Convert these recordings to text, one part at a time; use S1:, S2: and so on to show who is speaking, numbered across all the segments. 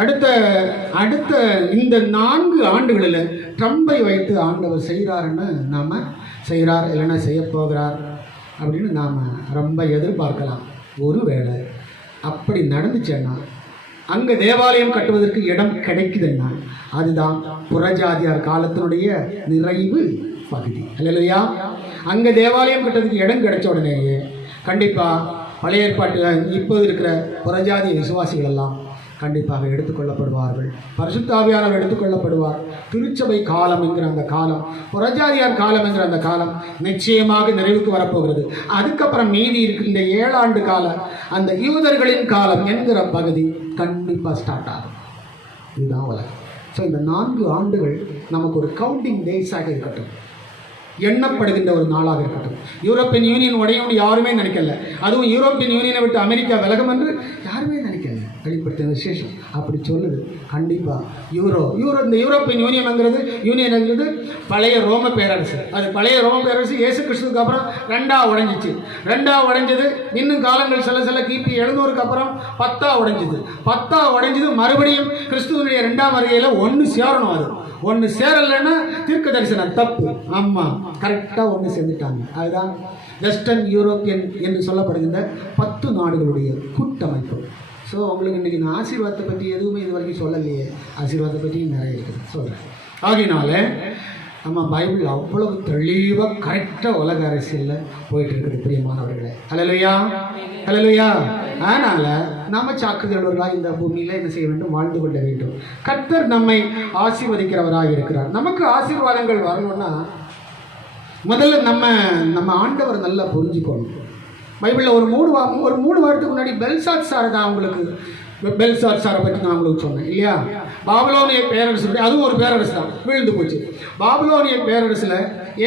S1: அடுத்த அடுத்த இந்த நான்கு ஆண்டுகளில் ட்ரம்பை வைத்து ஆண்டவர் செய்கிறாருன்னு நாம் செய்கிறார் இல்லைன்னா செய்ய போகிறார் அப்படின்னு நாம் ரொம்ப எதிர்பார்க்கலாம். ஒருவேளை அப்படி நடந்துச்சேன்னா அங்கே தேவாலயம் கட்டுவதற்கு இடம் கிடைக்குதுன்னா அதுதான் புறஜாதியார் காலத்தினுடைய நிறைவு பகுதி. இல்லையா அங்கே தேவாலயம் கட்டுறதுக்கு இடம் கிடைச்ச உடனேயே கண்டிப்பாக பழைய ஏற்பாட்டில் இப்போது இருக்கிற புறஜாதி விசுவாசிகள் எல்லாம் கண்டிப்பாக எடுத்துக்கொள்ளப்படுவார்கள். பரிசுத்தாவியானவர் எடுத்துக்கொள்ளப்படுவார். திருச்சபை காலம் என்கிற அந்த காலம் புரஜாரியார் காலம் என்கிற அந்த காலம் நிச்சயமாக நிறைவுக்கு வரப்போகிறது. அதுக்கப்புறம் மீதி இருக்கு இந்த ஏழாண்டு காலம் அந்த யூதர்களின் காலம் என்கிற பகுதி கண்டிப்பாக ஸ்டார்ட் ஆகும். இதுதான் உலகம். ஸோ இந்த நான்கு ஆண்டுகள் நமக்கு ஒரு கவுண்டிங் டேஸாக இருக்கட்டும். எண்ணப்படுகின்ற ஒரு நாளாக இருக்கட்டும். யூரோப்பியன் யூனியன் உடையும் யாருமே நினைக்கல. அதுவும் யூரோப்பியன் யூனியனை விட்டு அமெரிக்கா விலகும் என்று யாருமே வெளிப்படுத்தின விசேஷம். அப்படி சொல்லுது. கண்டிப்பாக யூரோ. யூரோ இந்த யூரோப்பியன் யூனியன்ங்கிறது யூனியன்ங்கிறது பழைய ரோம பேரரசு. அது பழைய ரோம பேரரசு இயேசு கிறிஸ்துவுக்கு அப்புறம் ரெண்டாக உடைஞ்சிச்சு. ரெண்டாக உடைஞ்சது இன்னும் காலங்கள் சில சில கிபி எழுநூறுக்கு அப்புறம் பத்தா உடைஞ்சுது. பத்தா உடைஞ்சது மறுபடியும் கிறிஸ்துவனுடைய ரெண்டாம் வருகையில் ஒன்று சேரணும் அது. ஒன்று சேரலைன்னா தீர்க்க தரிசனம் தப்பு. ஆமாம் கரெக்டாக ஒன்று சேர்ந்துட்டாங்க அதுதான் வெஸ்டர்ன் யூரோப்பியன் என்று சொல்லப்படுகின்ற பத்து நாடுகளுடைய கூட்டமைப்பு. ஸோ உங்களுக்கு இன்றைக்கி இந்த ஆசீர்வாதத்தை பற்றி எதுவுமே இது வரைக்கும் சொல்லலையே. ஆசீர்வாதத்தை பற்றி நிறைய இருக்குது சொல்கிறேன் ஆகினால நம்ம பைபிள் அவ்வளவு தெளிவாக கரெக்டாக உலக அரசியலில் போயிட்டு இருக்குது பிரியமானவர்களே. ஹலலுயா ஹலலுயா அதனால் நம்ம சாக்குதலவர்களாக இந்த பூமியில் என்ன செய்ய வேண்டும்? வாழ்ந்து கொள்ள வேண்டும். கர்த்தர் நம்மை ஆசீர்வதிக்கிறவராக இருக்கிறார். நமக்கு ஆசீர்வாதங்கள் வரணும்னா முதல்ல நம்ம நம்ம ஆண்டவர் நல்லா புரிஞ்சுக்கணும். பைபிளில் ஒரு மூணு வா ஒரு மூணு வாரத்துக்கு முன்னாடி பெல்சாத் சாரை தான் அவங்களுக்கு பெல்சாத் சாரை பற்றி நான் உங்களுக்கு சொன்னேன் இல்லையா? பாபலோனிய பேரரசு அதுவும் ஒரு பேரரசு தான் விழுந்து போச்சு. பாபலோனிய பேரரசில்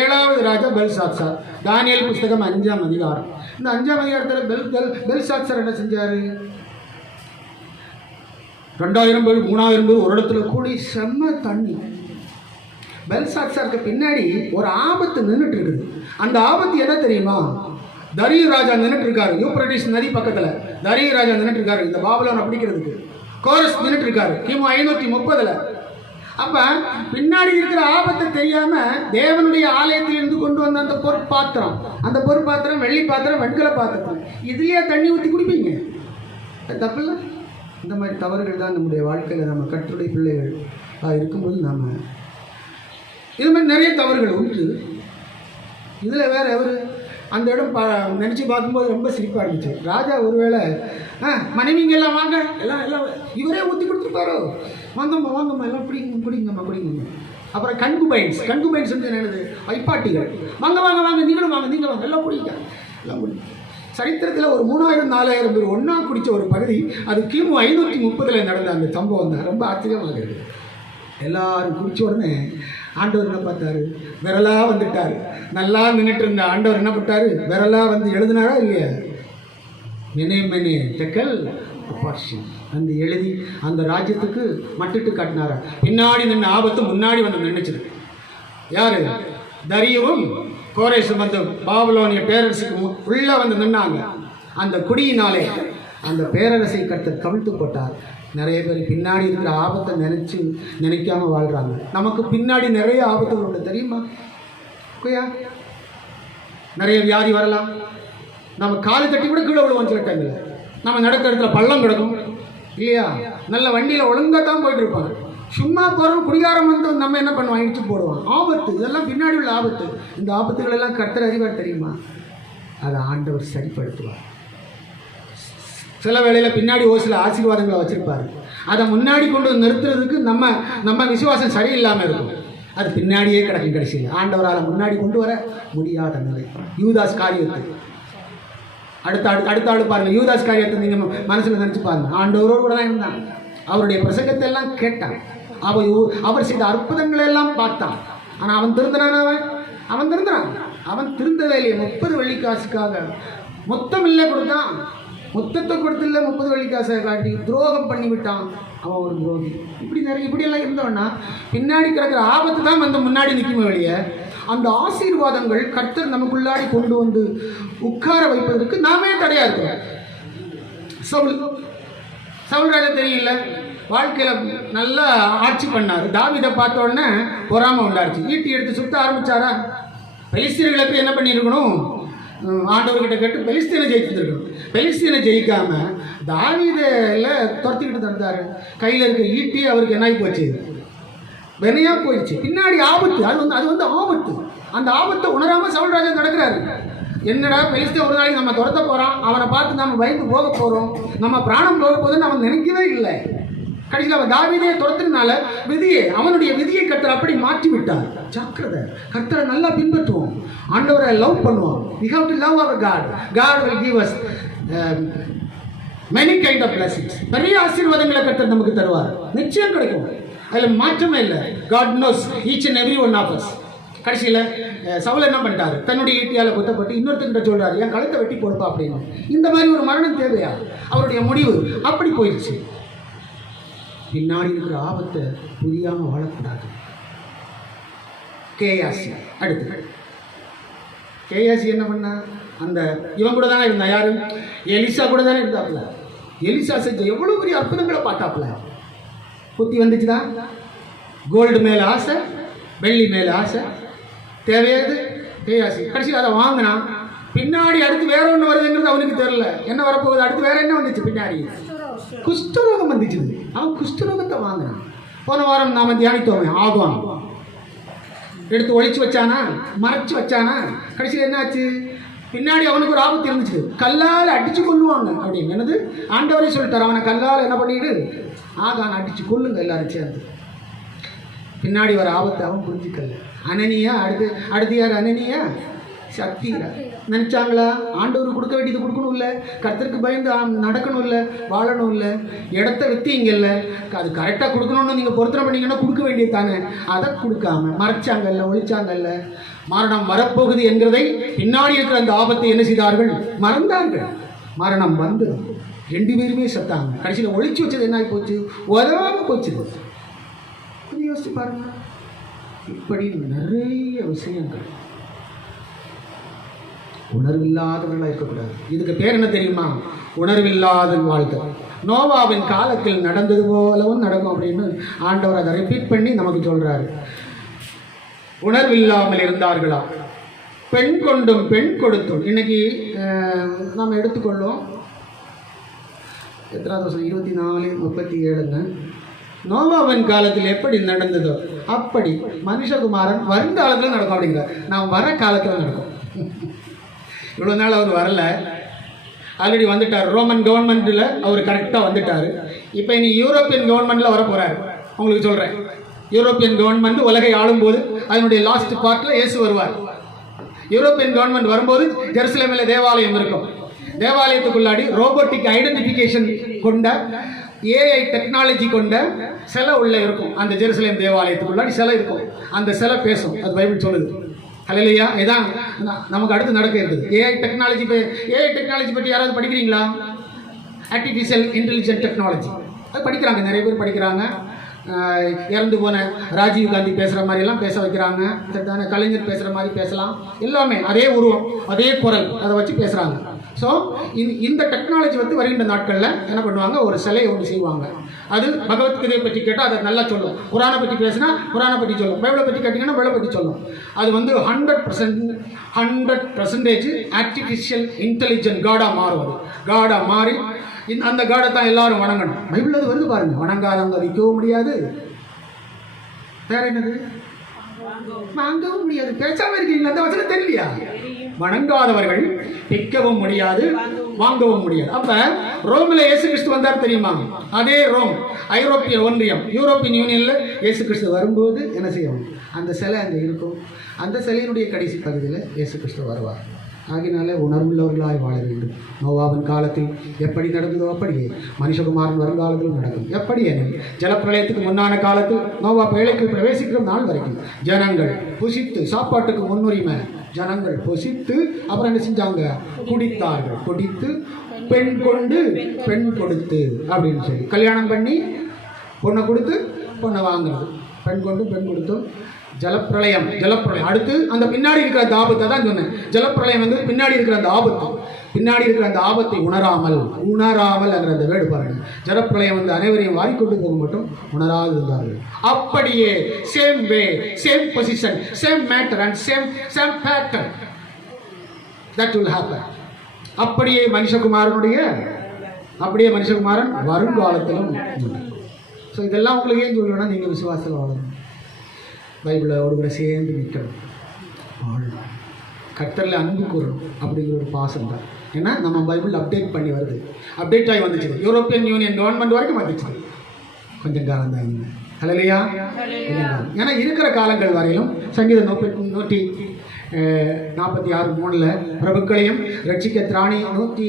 S1: ஏழாவது ராஜா பெல்சாத் சார் தானியல் புஸ்தகம் அஞ்சாம் அதிகாரம். இந்த அஞ்சாம் அதிகாரத்தில் பெல் பெல் பெல்சாத் சார் என்ன செஞ்சார்? ரெண்டாயிரம் பேர் மூணாயிரம் பேர் ஒரு இடத்துல கூடி செம்ம தண்ணி. பெல்சாத் சாருக்கு பின்னாடி ஒரு ஆபத்து நின்றுட்டு இருக்குது. அந்த ஆபத்து என்ன தெரியுமா? தரிய ராஜா நின்றுட்டு இருக்காரு யூப்ரட்டிஸ் நதி பக்கத்தில். தரிய ராஜா நின்றுட்டு இருக்காரு இந்த பாபுலோனை பிடிக்கிறதுக்கு. கோரஸ் நின்றுட்டு இருக்காரு கிமு ஐநூற்றி முப்பதில். அப்போ பின்னாடி இருக்கிற ஆபத்தை தெரியாமல் தேவனுடைய ஆலயத்திலிருந்து கொண்டு வந்த அந்த பொற்பாத்திரம். அந்த பொற்பாத்திரம் வெள்ளி பாத்திரம் வெண்கல பாத்திரம். இதுலேயே தண்ணி ஊற்றி குடிப்பீங்க. தப்பில்ல. இந்த மாதிரி தவறுகள் தான் நம்முடைய வாழ்க்கையில் நம்ம கற்றுடைய பிள்ளைகள் இருக்கும்போது நாம் இது மாதிரி நிறைய தவறுகள் உண்டு. இதில் வேறு எவர்? அந்த இடம் ப நினச்சி பார்க்கும்போது ரொம்ப சிரிப்பாக இருந்துச்சு. ராஜா ஒருவேளை ஆ மனைவிங்க எல்லாம் வாங்க. எல்லாம் எல்லாம் இவரே ஊற்றி கொடுத்துருப்பாரோ? வாங்கம்மா வாங்கம்மா எல்லாம் பிடிங்க பிடிங்கம்மா பிடிங்கம்மா அப்புறம் கன்குபைன்ஸ் கன்குபைன்ஸ் வந்து என்னது? ஐப்பாட்டிகள். வாங்க வாங்க வாங்க நீங்களும் வாங்க நீங்கள் வாங்க. எல்லாம் குடிங்க. எல்லாம் குடிங்க. சரித்திரத்தில் ஒரு மூணாயிரம் நாலாயிரம் பேர் ஒன்றா குடித்த ஒரு பகுதி அது கிமு ஐநூற்றி முப்பதில் நடந்த அந்த சம்பவம் தான். ரொம்ப ஆச்சரியமாக இருக்குது. எல்லாரும் குடித்த உடனே ஆண்டவர் என்ன பார்த்தாரு? விரலாக வந்துட்டார். நல்லா நின்றுட்டு இருந்த ஆண்டவர் என்ன பண்ணாரு விரலா வந்து எழுதினாரா இல்லையா? மெனே டெக்கல் தெக்கல் அந்த எழுதி அந்த ராஜ்யத்துக்கு மட்டிட்டு காட்டினாரா. பின்னாடி நின்று ஆபத்து முன்னாடி வந்து நின்றுச்சுது யாரு? தரியவும் கோரேசும் வந்து பாபலோனிய பேரரசுக்கு மு- வந்து நின்னாங்க. அந்த குடியினாலே அந்த பேரரசை கர்த்தர் கவிழ்த்து போட்டார். நிறைய பேர் பின்னாடி இருக்கிற ஆபத்தை நினச்சி நினைக்காம வாழ்கிறாங்க நமக்கு பின்னாடி நிறைய ஆபத்துகள் உண்டு தெரியுமா? குயா? நிறைய வியாதி வரலாம். நம்ம காலு தட்டி கூட கீழே விழுவோம் சில டைமில் நம்ம நடக்கிற இடத்துல பள்ளம் கிடக்கும். இல்லையா? நல்ல வண்டியில் ஒழுங்காக தான் போயிட்டு இருப்பாங்க. சும்மா போகிறோம் குடிகாரம் வந்து நம்ம என்ன பண்ணுவோம்? இடிச்சு போடுவோம். ஆபத்து. இதெல்லாம் பின்னாடி உள்ள ஆபத்து. இந்த ஆபத்துகள் எல்லாம் கட்டுற அறிவார் தெரியுமா? அதை ஆண்டவர் சரிப்படுத்துவார். சில வேளையில் பின்னாடி ஒரு சில ஆசீர்வாதங்களை வச்சுருப்பாரு. அதை முன்னாடி கொண்டு வந்து நிறுத்துறதுக்கு நம்ம நம்ம விசுவாசம் சரியில்லாமல் இருக்கும். அது பின்னாடியே கிடக்கும் கடைசியில். ஆண்டவரால் முன்னாடி கொண்டு வர முடியாத நிலை. யூதாஸ் காரியத்தை. அடுத்த அடுத்த அடுத்த ஆள் பாருங்கள் யூதாஸ் காரியத்தை நீங்கள் மனசில் நினச்சி பாருங்கள் ஆண்டவரோடு கூட தான் இருந்தான். அவருடைய பிரசங்கத்தை எல்லாம் கேட்டான். அவ அவர் செய்த அற்புதங்களை எல்லாம் பார்த்தான். ஆனால் அவன் திருந்தினான் அவன்? அவன் திருந்தினான். அவன் திருந்தவே இல்லையே. முப்பது வெள்ளிக்காசுக்காக. மொத்தம் இல்லை கொடுத்தான். மொத்தத்தை கொடுத்துல முப்பது வெள்ளிக்காசை காட்டி துரோகம் பண்ணி விட்டான் அவன் ஒரு துரோகி இப்படி நிறைய இப்படியெல்லாம் இருந்தவன்னா பின்னாடி கிடக்கிற ஆபத்து தான் வந்து முன்னாடி நிற்கும் வெளியே அந்த ஆசீர்வாதங்கள் கர்த்தர் நமக்குள்ளாடி கொண்டு வந்து உட்கார வைப்பதற்கு நாமே தடையா இருக்கிறோம். சவுல் சவுல் ராஜா தெரியல? வாழ்க்கையில் நல்லா ஆட்சி பண்ணார். தாவிதை பார்த்த உடனே பொறாமல் உண்டாச்சு. ஈட்டி எடுத்து சுத்த ஆரம்பிச்சாரா? பெலிஸ்தீன்களை போய் என்ன பண்ணியிருக்கணும்? ஆண்டவர்கிட்ட கேட்டு பெலிஸ்தீனை ஜெயிச்சிருக்கணும் பெலிஸ்தீனை ஜெயிக்காமல் தாவீதில் துரத்திக்கிட்டு தந்தாரு. கையில் இருக்க ஈட்டி அவருக்கு என்னாகி போச்சு? வெனையா போயிடுச்சு பின்னாடி ஆபத்து. அது வந்து அது வந்து ஆபத்து. அந்த ஆபத்தை உணராம சவுல்ராஜன் நடக்கிறாரு. என்னடா பெலிஸ்தே ஒரு நாளைக்கு நம்ம துரத்த போறான்? அவனை பார்த்து நம்ம பயந்து போக போறோம். நம்ம பிராணம் போக போதுன்னு அவன் நினைக்கவே இல்லை. கடைசியில் அவன் தாவீதையை துரத்துனால விதியை அவனுடைய விதியை கத்தரை அப்படி மாற்றி விட்டார். ஜாக்கிரதை. கத்தரை நல்லா பின்பற்றுவோம். ஆண்டவரை லவ் பண்ணுவோம். We have to love our God God will give us many kind of blessings பெரிய ஆசீர்வாதங்களை கர்த்தர் நமக்கு தருவார். நிச்சயம் கிடைக்கும். அதில் மாற்றமே இல்லை. God knows each and every one of us கடைசியில் சவல் என்ன பண்ணிட்டாரு? தன்னுடைய ஈட்டியால் குத்தப்பட்டு இன்னொருத்தங்கிட்ட சொல்கிறார் என் கழுத்தை வெட்டி போடுப்பா அப்படின்னு. இந்த மாதிரி ஒரு மரணம் தேவையா? அவருடைய முடிவு அப்படி போயிடுச்சு பின்னாடி இருக்கிற ஆபத்தை புரியாமல் வாழக்கூடாது. கேஆசி அடுத்து. கேஆசி என்ன பண்ணா? அந்த இவன் கூட தானே இருந்தான் யாரு? எலிசா கூட தானே இருந்தாப்புல. எலிசா செஞ்ச எவ்வளவு பெரிய அற்புதங்களை பார்த்தாப்புல? புத்தி வந்துச்சுதா கோல்டு மேல ஆசை வெள்ளி மேல ஆசை. தேவையாது? கேயாசி கடைசியில் அதை வாங்கினான் பின்னாடி அடுத்து வேற ஒன்று வருதுங்கிறது அவனுக்கு தெரியல. என்ன வரப்போகுது? அடுத்து வேற என்ன வந்துச்சு பின்னாடி? குஷ்டரோகம் வந்துச்சு. அவன் குஷ்டரோகத்தை வாங்கினான் போன வாரம் நாம தியானித்தோமே ஆகும் எடுத்து ஒழிச்சு வச்சானா? மறைச்சு வச்சானா? கடைசியில் என்னாச்சு? பின்னாடி அவனுக்கு ஒரு ஆபத்து இருந்துச்சு. கல்லால் அடிச்சு கொள்ளுவாங்க அப்படின்னு என்னது? ஆண்டவரே சொல்லிட்டார் அவனை கல்லால் என்ன பண்ணிடு? ஆகான் அடிச்சு கொள்ளுங்க எல்லாரும் சேர்ந்து. பின்னாடி வர ஆபத்தை அவன் புரிஞ்சுக்கல. அனனியா அடுத்து அடுத்து யார்? அனனியா? சக்தி நினச்சாங்களா? ஆண்டவர் கொடுக்க வேண்டியது கொடுக்கணும் இல்லை? கருத்தருக்கு பயந்து நடக்கணும் இல்லை வாழணும் இல்லை இடத்த விற்றீங்கல்ல அது கரெக்டாக கொடுக்கணும்னு நீங்கள் பொருத்தனை பண்ணீங்கன்னா கொடுக்க வேண்டியது தானே? அதை கொடுக்காம மறைச்சாங்கல்ல ஒழிச்சாங்கல்ல மரணம் வரப்போகுது என்கிறதை பின்னாடி இருக்கிற அந்த ஆபத்தை என்ன செய்தார்கள்? மறந்தார்கள். மரணம் வந்து ரெண்டு பேருமே செத்தாங்க. கடைசியில் ஒழிச்சு வச்சது என்ன ஆகி போச்சு? உதவாமல் போச்சு. கொஞ்சம் யோசிச்சு பாருங்க. இப்படி நிறைய விஷயங்கள். உணர்வில்லாதவர்களாக இருக்கக்கூடாது. இதுக்கு பேர் என்ன தெரியுமா? உணர்வில்லாத வாழ்க்கை. நோவாவின் காலத்தில் நடந்தது போலவும் நடக்கும் அப்படின்னு ஆண்டவர் அதை ரிப்பீட் பண்ணி நமக்கு சொல்றாரு. உணர்வில்லாமல் இருந்தார்களா? பெண் கொண்டும் பெண் கொடுத்தும். இன்னைக்கு நாம் எடுத்துக்கொள்ளும் எத்தனாவது வருஷம் இருபத்தி நாலு முப்பத்தி ஏழுங்க நோவாவின் காலத்தில் எப்படி நடந்ததோ அப்படி மனுஷகுமாரன் வருங்காலத்தில் நடக்கும் அப்படிங்கிற நாம் வர காலத்தில் நடக்கும். இவ்வளோ நாள் அவர் வரல. ஆல்ரெடி வந்துட்டார். ரோமன் கவர்மெண்ட்டில் அவர் கரெக்டாக வந்துட்டார். இப்போ இனி யூரோப்பியன் கவர்மெண்ட்டில் வர போகிறார் உங்களுக்கு சொல்கிறேன் யூரோப்பியன் கவர்மெண்ட் உலகை ஆளும்போது அதனுடைய லாஸ்ட் பார்ட்டில் இயேசு வருவார். யூரோப்பியன் கவர்மெண்ட் வரும்போது ஜெருசலேமில் தேவாலயம் இருக்கும். தேவாலயத்துக்குள்ளாடி ரோபோட்டிக் ஐடென்டிஃபிகேஷன் கொண்ட ஏஐ டெக்னாலஜி கொண்ட சிலை உள்ளே இருக்கும். அந்த ஜெருசலேம் தேவாலயத்துக்குள்ளாடி சிலை இருக்கும். அந்த சிலை பேசும். அது பைபிள் சொல்லுது. ஹalleluya. இதான் நமக்கு அடுத்து நடக்க இருக்குது. ஏஐ டெக்னாலஜி ஏஐ டெக்னாலஜி பற்றி யாராவது படிக்கிறீங்களா? ஆர்டிஃபிஷியல் இன்டெலிஜென்ட் டெக்னாலஜி அது படிக்கிறாங்க நிறைய பேர் படிக்கிறாங்க. இறந்து போன ராஜீவ் காந்தி பேசுகிற மாதிரியெல்லாம் பேச வைக்கிறாங்க. கலைஞர் பேசுகிற மாதிரி பேசலாம். எல்லாமே அதே உருவம் அதே குரல் அதை வச்சு பேசுகிறாங்க ஸோ இந்த டெக்னாலஜி வந்து வருகின்ற நாட்களில் என்ன பண்ணுவாங்க? ஒரு சிலையை ஒன்று செய்வாங்க. அது பகவத்கீதையை பற்றி கேட்டால் அதை நல்லா சொல்லும். குரானை பற்றி பேசினா குரானை பற்றி சொல்லும். பைபிளை பற்றி கேட்டிங்கன்னா பைபிளை பற்றி சொல்லும். அது வந்து hundred percent hundred percentage artificial intelligent காடாக மாறும் அது. காடாக மாறி இந்த அந்த காடை தான் எல்லாரும் வணங்கணும். பைபிள் அது வருது பாருங்க. வணங்காதவங்க விற்கவும் முடியாது. வேற என்னது? வாங்கவும் முடியாது. பேசாமல் இருக்கீங்களா? அந்த வசனம் தெரியலையா? வணங்காதவர்கள் விற்கவும் முடியாது வாங்கவும் முடியாது. அப்ப ரோமில் இயேசு கிறிஸ்து வந்தார் தெரியுமா? அதே ரோம் ஐரோப்பிய ஒன்றியம் யூரோப்பியன் யூனியன்ல இயேசு கிறிஸ்து வரும்போது என்ன செய்யும்? அந்த சிலை அங்கே இருக்கும். அந்த சிலையினுடைய கடைசி பகுதியில் இயேசு கிறிஸ்து வருவார். ஆகினால உணர்வுள்ளவர்களாய் வாழ வேண்டும். நோவாவின் காலத்தில் எப்படி நடந்ததோ அப்படியே மனுஷகுமாரன் வருங்காலத்திலும் நடக்கும். எப்படி என ஜலப்பிரளயத்துக்கு முன்னான காலத்தில் நோவா வேலைக்கு பிரவேசிக்கிற நாள் வரைக்கும் ஜனங்கள் புசித்து சாப்பாட்டுக்கு முன்னுரிமை ஜனங்கள் பொசித்து அப்புறம் என்ன செஞ்சாங்க? குடித்தார்கள். குடித்து பெண் கொண்டு பெண் கொடுத்து அப்படின்னு சொல்லி. கல்யாணம் பண்ணி பொண்ணை கொடுத்து பொண்ணை வாங்குறது. பெண் கொண்டு பெண் கொடுத்தும் ஜலப்பிரளயம் ஜலப்பிரளயம். அடுத்து அந்த பின்னாடி இருக்கிற அந்த ஆபத்தை தான் சொன்னேன். ஜலப்பிரளயம் வந்து பின்னாடி இருக்கிற அந்த ஆபத்து. பின்னாடி இருக்கிற அந்த ஆபத்தை உணராமல் உணராமல் என்ற அந்த வேடு பாருங்க. ஜலப்பிரளயம் வந்து அனைவரையும் வாரிக்கொண்டு போக மட்டும் உணராது இருந்தார்கள் அப்படியே same way same position same matter and same same pattern that will happen அப்படியே மனுஷகுமாரனுடைய அப்படியே மனுஷகுமாரன் வருங்காலத்திலும் ஸோ இதெல்லாம் உங்களுக்கு ஏன் சொல்லணும்னா நீங்கள் விசுவாசத்தில் வாழணும். பைபிளோடு கூட சேர்ந்து நிற்கணும் வாழணும் கர்த்தரில் அன்பு கூறணும் அப்படிங்கிற ஒரு பாசம் தான் ஏன்னா நம்ம பைபிள் அப்டேட் பண்ணி வருது. அப்டேட் ஆகி வந்துச்சு. யூரோப்பியன் யூனியன் கவர்மெண்ட் வரைக்கும் வந்துச்சு. கொஞ்சம் காலம் தான் இல்லை ஹலலையா ஏன்னா இருக்கிற காலங்கள் வரையிலும் சங்கீதம் நூற்றி நூற்றி நாற்பத்தி ஆறு மூணில் பிரபுக்களையும் ரட்சிக்க திராணி நூற்றி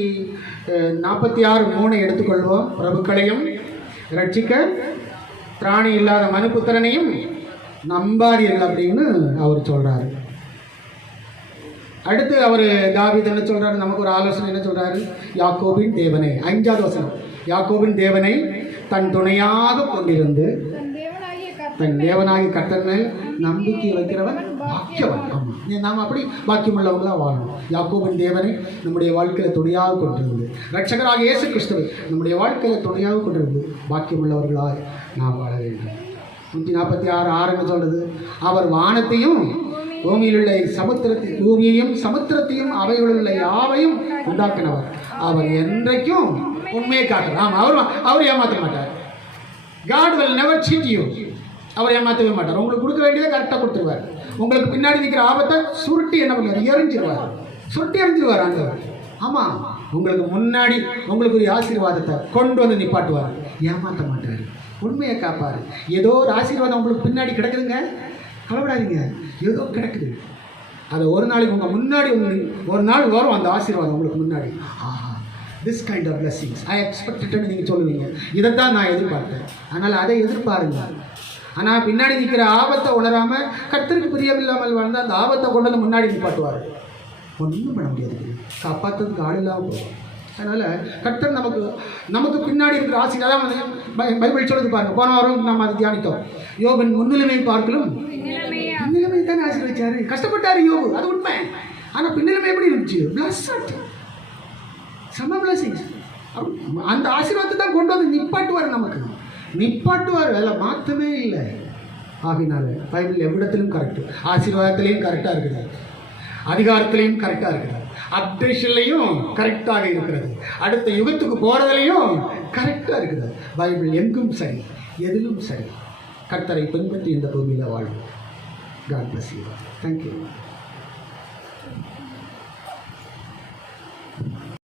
S1: நாற்பத்தி ஆறு மூணை எடுத்துக்கொள்வோம். பிரபுக்களையும் ரட்சிக்க திராணி இல்லாத மனுபுத்திரனையும் நம்பாதீர்கள் அப்படின்னு அவர் சொல்கிறாரு அடுத்து அவர் தாவீது என்ன சொல்கிறாரு நமக்கு ஒரு ஆலோசனை என்ன சொல்கிறாரு யாக்கோபின் தேவனை அஞ்சாவது வசனம். யாக்கோபின் தேவனை தன் துணையாக கொண்டிருந்து
S2: தன்
S1: தேவனாகி கர்த்தர் மேல் நம்பிக்கை வைக்கிறவன் பாக்கியவன். ஆமாம் நாம் அப்படி பாக்கியமுள்ளவங்களா வாழணும். யாக்கோபின் தேவனை நம்முடைய வாழ்க்கையில் துணையாக கொண்டிருந்து ரட்சகராக இயேசு கிறிஸ்துவை நம்முடைய வாழ்க்கையில் துணையாக கொண்டிருந்து பாக்கியமுள்ளவர்களாய் நாம் வாழ வேண்டும். நூற்றி நாற்பத்தி ஆறு ஆறுன்னு சொல்றது அவர் வானத்தையும் பூமியில் உள்ள சமுத்திரத்தை பூமியையும் சமுத்திரத்தையும் அவைகளில் உள்ள யாவையும் உண்டாக்கினவர். அவர் என்றைக்கும் உண்மையை காட்டுறார் ஆமாம் அவர் அவர் ஏமாற்ற மாட்டார். God will never cheat you அவர் ஏமாற்றவே மாட்டார். உங்களுக்கு கொடுக்க வேண்டியதை கரெக்டாக கொடுத்துருவார். உங்களுக்கு பின்னாடி நிற்கிற ஆபத்தை சுருட்டி என்ன பண்ணுவார்? எரிஞ்சிருவார் சுருட்டி எரிஞ்சிருவார் ஆண்டவர். ஆமாம் உங்களுக்கு முன்னாடி உங்களுக்கு ஒரு ஆசீர்வாதத்தை கொண்டு வந்து நிப்பாட்டுவார். ஏமாற்ற மாட்டார். உண்மையை காப்பார் ஏதோ ஒரு ஆசீர்வாதம் உங்களுக்கு பின்னாடி கிடக்குதுங்க? கவலைப்படாதீங்க. ஏதோ கிடக்குது. அது ஒரு நாளைக்கு உங்கள் முன்னாடி ஒரு நாள் வரும் அந்த ஆசீர்வாதம் உங்களுக்கு முன்னாடி. ஆஹா this kind of blessings I எக்ஸ்பெக்டட்னு நீங்கள் சொல்லுவீங்க. இதை தான் நான் எதிர்பார்த்தேன். அதனால் அதை எதிர்பாருங்க. ஆனால் பின்னாடி நிற்கிற ஆபத்தை உணராமல் கர்த்தருக்கு பிரியமில்லாமல் வாழ்ந்தால் அந்த ஆபத்தை கொண்டு வந்து முன்னாடி நிப்பாட்டுவார். ஒன்றும் பண்ண முடியாது. காப்பாற்றுறதுக்கு ஆள் இல்லாமல் போகும். அதனால் கர்த்தர் நமக்கு நமக்கு பின்னாடி இருக்கிற ஆசை அதான் பை- பைபிள் சொல்லுது பாருங்க. போன வாரம் நம்ம அதை தியானித்தோம். யோகன் முன்னிலைமை பார்க்கலும்
S2: முன்னிலைமை
S1: தானே தான் ஆசீர்வதிச்சாரு. கஷ்டப்பட்டாரு யோகு அது உண்மை. ஆனால் பின்னிலைமை எப்படி இருந்துச்சு? பிளஸ் செம பிளஸிங்ஸ் அந்த ஆசீர்வாதத்தை தான் கொண்டு வந்து நிப்பாட்டுவார் நமக்கு. நிப்பாட்டுவார் அதில் மாற்றமே இல்லை. ஆகினால பைபிள் எவ்விடத்திலும் கரெக்டு ஆசீர்வாதத்திலையும் கரெக்டாக இருக்கிறார் அதிகாரத்திலையும் கரெக்டாக இருக்கிறார் அப்டேஷன்லையும் கரெக்டாக இருக்கிறது. அடுத்த யுகத்துக்கு போகிறதுலையும் கரெக்டாக இருக்குது பைபிள் எங்கும் சரி எதிலும் சரி. கர்த்தரை பின்பற்றி இந்த பூமியில் வாழும் காட் பிளஸ் யூ தேங்க்யூ